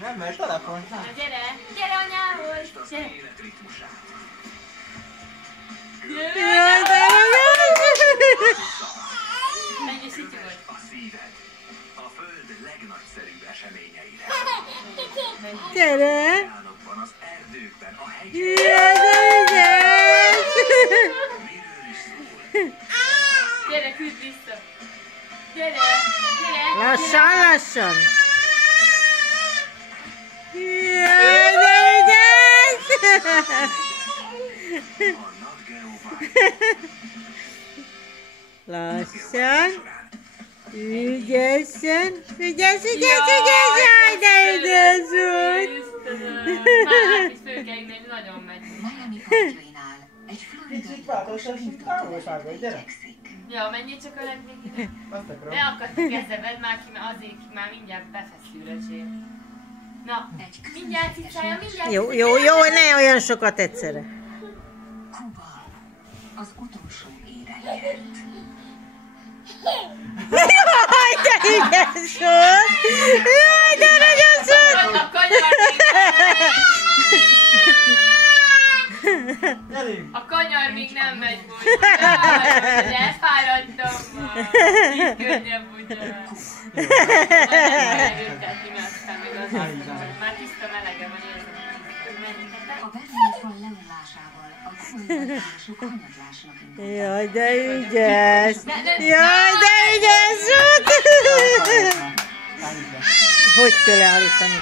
Nem, mert telefon. Na gyere! Gyere anyához! Gyere! Jaj, de Mennyi szityi volt? A szíved a föld legnagyszerűbb eseményeire. gyere! Állatban, az erdőkben, a hegyekben. Jaj, de ügyes! Miről is szól? Gyere, küld vissza! Gyere! Gyere! Lassan, lassan! Jaj, de ügyes! A Nat Geo Lassan, ügyesen, ügyes, ügyes, jaj, de ügyes volt! Már is főkeignél nagyon megy. Miami partjainál egy floridai Kicsit változás, mint távolságban, gyere. Ja, menjél csak a legnél ide. Azt akarom. Leakadt a keze, vedd már ki, mert azért már mindjárt befeszül a zsér. Na, mindjárt cicája, mindjárt Jó, jó, jó, ne olyan sokat egyszerre. Kuba az utolsó érenért. Jaj, de ügyes volt! Jaj, de ügyes volt! A kanyar Gyerünk! A kanyar még nem megy most. Jaj, elfáradtam már. Így könnyebb ugyan. Melegültetni, mert aztán még az már tiszta melege van, érzem. A berlini fal leomlásával a kubai hanyatlásnak indult. Jaj, de ügyes! Jaj, de ügyes volt! Hogy kell állítani?